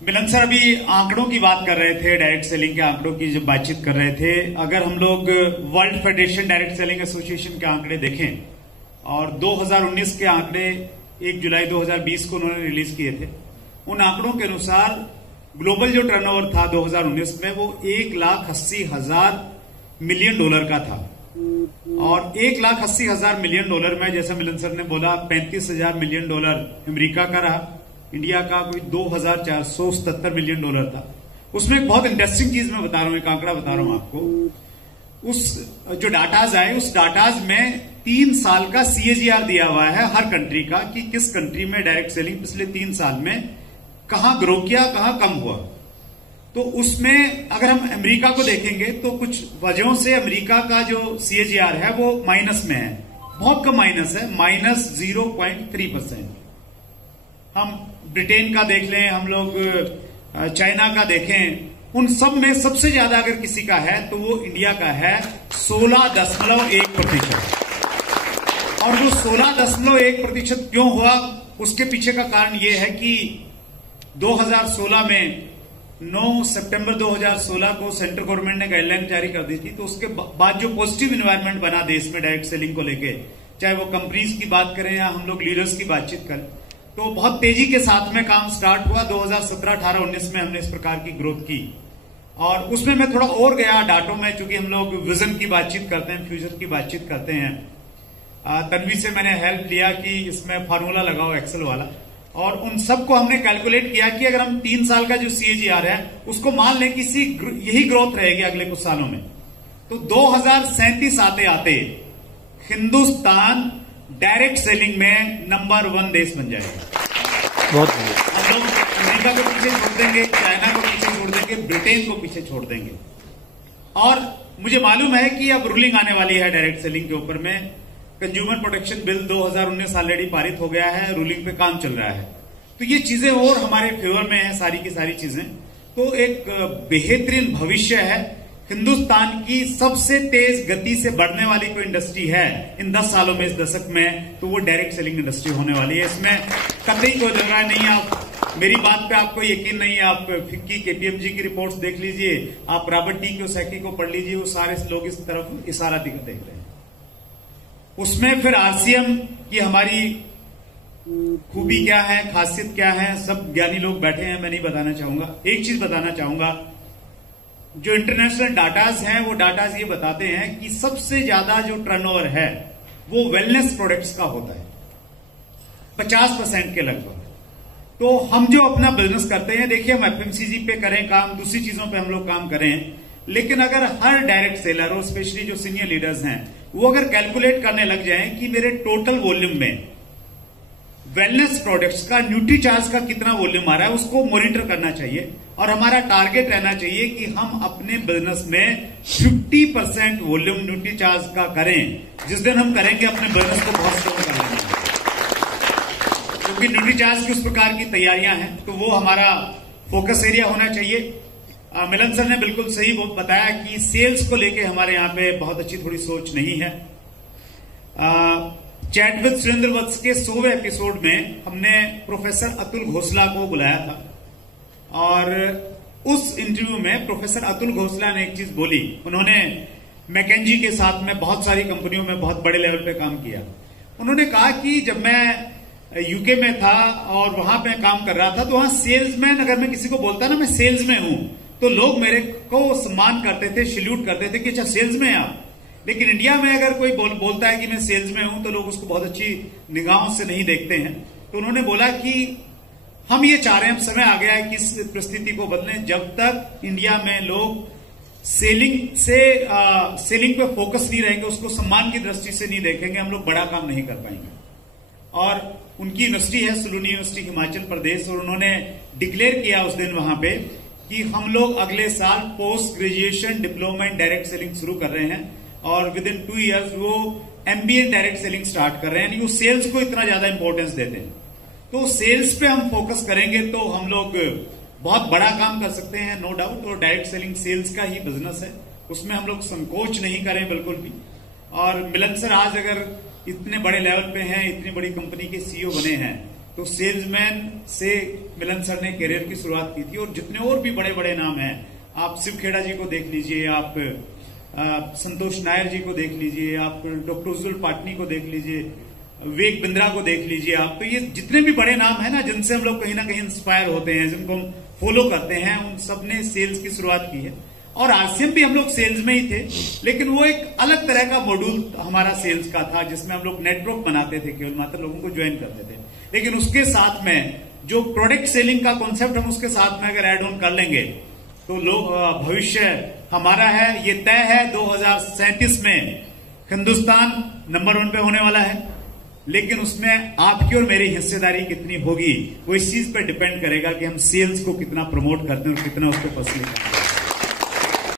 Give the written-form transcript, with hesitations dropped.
मिलन sir अभी आंकड़ों की बात कर रहे थे, डायरेक्ट सेलिंग के आंकड़ों की जब बातचीत कर रहे थे। अगर हम लोग world federation direct selling association के आंकड़े देखें और 2019 के आंकड़े 1 जुलाई 2020 को उन्होंने रिलीज किए थे, उन आंकड़ों के अनुसार ग्लोबल जो टर्नओवर था 2019 में वो 1,80,000 मिलियन डॉलर का था। और 1,80,000 मिलियन डॉलर में जैसा मिलन सर ने बोला 35,000 मिलियन डॉलर अमेरिका का रहा, इंडिया का कोई 2,477 मिलियन डॉलर था। उसमें एक बहुत इंटरेस्टिंग चीज मैं बता रहा हूं, एक आंकड़ा बता रहा हूं आपको। उस जो डाटाज आए उस डाटाज में 3 साल का CAGR दिया हुआ है हर कंट्री का कि किस कंट्री में डायरेक्ट सेलिंग पिछले 3 साल में कहां ग्रो किया, कहां कम हुआ। तो उसमें अगर हम अमेरिका को देखेंगे तो कुछ वजहों से अमेरिका का जो CAGR है वो माइनस में है, बहुत कम माइनस है, -0.3%। हम ब्रिटेन का देख लें, हम लोग चाइना का देखें, उन सब में सबसे ज्यादा अगर किसी का है तो वो इंडिया का है 16.1%। और वो 16.1% क्यों हुआ, उसके पीछे का कारण ये है कि 2016 में 9 सितंबर 2016 को सेंट्रल गवर्नमेंट ने गाइडलाइन जारी कर दी थी। तो उसके बाद जो पॉजिटिव इन्वायरमेंट बना देश में डायरेक्ट सेलिंग को लेके, चाहे वो कंपनीज की बात करें या हम लोग लीडर्स की बातचीत करें, तो बहुत तेजी के साथ में काम स्टार्ट हुआ। 2017, 18, 19 में हमने इस प्रकार की ग्रोथ की। और उसमें मैं थोड़ा और गया डाटों में, चूंकि हम लोग विजन की बातचीत करते हैं, फ्यूचर की बातचीत करते हैं। तन्वी से मैंने हेल्प लिया कि इसमें फार्मूला लगाओ एक्सेल वाला, और उन सबको हमने कैलकुलेट किया कि अगर हम 3 साल का जो CAGR है उसको मान लें कि यही ग्रोथ रहेगी अगले कुछ सालों में, तो 2037 आते आते हिंदुस्तान डायरेक्ट सेलिंग में नंबर 1 देश बन जाएगा। बहुत हम लोग अमेरिका को पीछे छोड़ देंगे, चाइना को पीछे छोड़ देंगे, ब्रिटेन को पीछे छोड़ देंगे। और मुझे मालूम है कि अब रूलिंग आने वाली है डायरेक्ट सेलिंग के ऊपर में। कंज्यूमर प्रोटेक्शन बिल 2019 ऑलरेडी पारित हो गया है, रूलिंग पे काम चल रहा है। तो ये चीजें और हमारे फेवर में है, सारी की सारी चीजें। तो एक बेहतरीन भविष्य है। हिंदुस्तान की सबसे तेज गति से बढ़ने वाली कोई इंडस्ट्री है इन 10 सालों में, इस दशक में, तो वो डायरेक्ट सेलिंग इंडस्ट्री होने वाली है। इसमें कतई कोई दो राय नहीं है। आप मेरी बात पे आपको यकीन नहीं है, आप फिक्की KPMG की रिपोर्ट्स देख लीजिए, आप रॉबर्ट T कियोसाकी को पढ़ लीजिए, वो सारे लोग इस तरफ इशारा देख रहे हैं। उसमें फिर RCM की हमारी खूबी क्या है, खासियत क्या है, सब ज्ञानी लोग बैठे हैं, मैं नहीं बताना चाहूंगा। एक चीज बताना चाहूंगा, जो इंटरनेशनल डाटाज हैं वो डाटाज ये बताते हैं कि सबसे ज्यादा जो टर्नओवर है वो वेलनेस प्रोडक्ट्स का होता है, 50% के लगभग। तो हम जो अपना बिजनेस करते हैं, देखिए हम FMCG पे करें काम, दूसरी चीजों पे हम लोग काम करें, लेकिन अगर हर डायरेक्ट सेलर और स्पेशली जो सीनियर लीडर्स हैं वो अगर कैलकुलेट करने लग जाएं कि मेरे टोटल वॉल्यूम में वेलनेस प्रोडक्ट्स का, न्यूट्रीचार्ज का कितना वॉल्यूम आ रहा है, उसको मॉनिटर करना चाहिए। और हमारा टारगेट रहना चाहिए कि हम अपने बिजनेस में 50% वॉल्यूम न्यूट्रीचार्ज का करें। जिस दिन हम करेंगे अपने बिजनेस को बहुत स्ट्रॉन्ग कर लेंगे, क्योंकि न्यूट्रीचार्ज की उस प्रकार की तैयारियां हैं, तो वो हमारा फोकस एरिया होना चाहिए। मिलन सर ने बिल्कुल सही बताया कि सेल्स को लेके हमारे यहाँ पे बहुत अच्छी थोड़ी सोच नहीं है। चैट विद सुरेंद्र वत्स के 100वें एपिसोड में हमने प्रोफेसर अतुल घोसला को बुलाया था, और उस इंटरव्यू में प्रोफेसर अतुल घोसला ने एक चीज बोली। उन्होंने मैकेंजी के साथ में बहुत सारी कंपनियों में बहुत बड़े लेवल पे काम किया। उन्होंने कहा कि जब मैं यूके में था और वहां पे काम कर रहा था, तो वहां सेल्समैन, अगर मैं किसी को बोलता ना मैं सेल्स में हूं, तो लोग मेरे को सम्मान करते थे, सैल्यूट करते थे कि अच्छा सेल्स में आप। लेकिन इंडिया में अगर कोई बोलता है कि मैं सेल्स में हूं, तो लोग उसको बहुत अच्छी निगाहों से नहीं देखते हैं। तो उन्होंने बोला कि हम ये चाह रहे हैं, अब समय आ गया है कि इस परिस्थिति को बदलें। जब तक इंडिया में लोग सेलिंग पे फोकस नहीं रहेंगे, उसको सम्मान की दृष्टि से नहीं देखेंगे, हम लोग बड़ा काम नहीं कर पाएंगे। और उनकी यूनिवर्सिटी है सलूनी यूनिवर्सिटी हिमाचल प्रदेश, और उन्होंने डिक्लेयर किया उस दिन वहां पे कि हम लोग अगले साल post graduation diploma in direct selling शुरू कर रहे हैं, और विद इन 2 ईयर्स वो MBA in direct selling start कर रहे हैं। यानी वो सेल्स को इतना ज्यादा इंपॉर्टेंस देते हैं। तो सेल्स पे हम फोकस करेंगे तो हम लोग बहुत बड़ा काम कर सकते हैं, नो डाउट। और डायरेक्ट सेलिंग सेल्स का ही बिजनेस है, उसमें हम लोग संकोच नहीं करें बिल्कुल भी। और मिलन सर आज अगर इतने बड़े लेवल पे हैं, इतनी बड़ी कंपनी के CEO बने हैं, तो सेल्समैन से मिलन सर ने करियर की शुरुआत की थी। और जितने और भी बड़े बड़े नाम हैं, आप शिव खेड़ा जी को देख लीजिए, आप संतोष नायर जी को देख लीजिए, आप डॉक्टर उज्जवल पाटनी को देख लीजिए, विवेक बिंद्रा को देख लीजिए आप। तो ये जितने भी बड़े नाम है ना, जिनसे हम लोग कहीं ना कहीं इंस्पायर होते हैं, जिनको हम फॉलो करते हैं, उन सब ने सेल्स की शुरुआत की है। और आरसीएम भी हम लोग सेल्स में ही थे, लेकिन वो एक अलग तरह का मॉड्यूल हमारा सेल्स का था, जिसमें हम लोग नेटवर्क बनाते थे, केवल मात्र लोगों को ज्वाइन करते थे। लेकिन उसके साथ में जो प्रोडक्ट सेलिंग का कॉन्सेप्ट हम उसके साथ में अगर एड ऑन कर लेंगे तो लोग भविष्य हमारा है, ये तय है 2037 में हिंदुस्तान नंबर 1 पे होने वाला है। लेकिन उसमें आपकी और मेरी हिस्सेदारी कितनी होगी, वो इस चीज पर डिपेंड करेगा कि हम सेल्स को कितना प्रमोट करते हैं और कितना उस पर पसंद करते हैं।